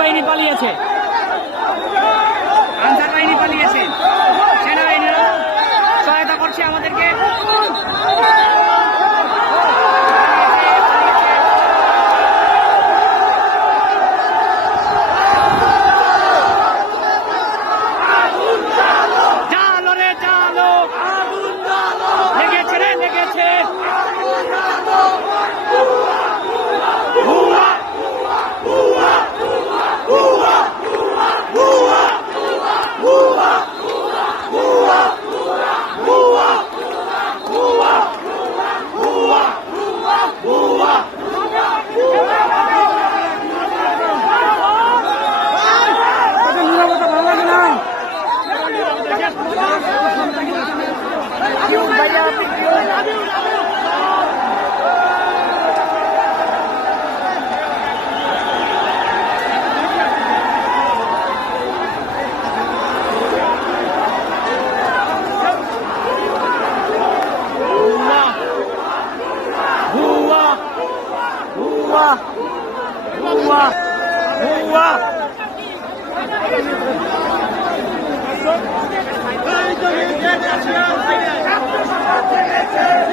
বাহিনী পালিয়েছে, আনসার বাহিনী পালিয়েছে, সেনাবাহিনীরা সহায়তা করছে আমাদেরকে।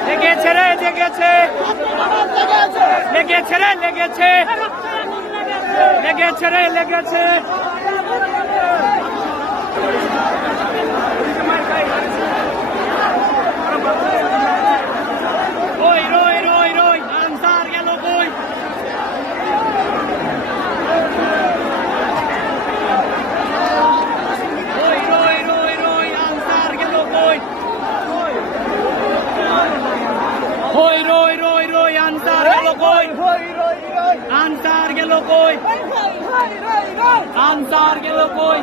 লেগেছে রে, লেগেছে, লেগেছে রে, লেগেছে, লেগেছে রে, লেগেছে। ওই রই রই রই, আনসার গেল কই? ওই রই রই রই, আনসার গেল কই? ওই রই রই রই, আনসার গেল কই? আনসার গেল কই? আনসার গেল কই?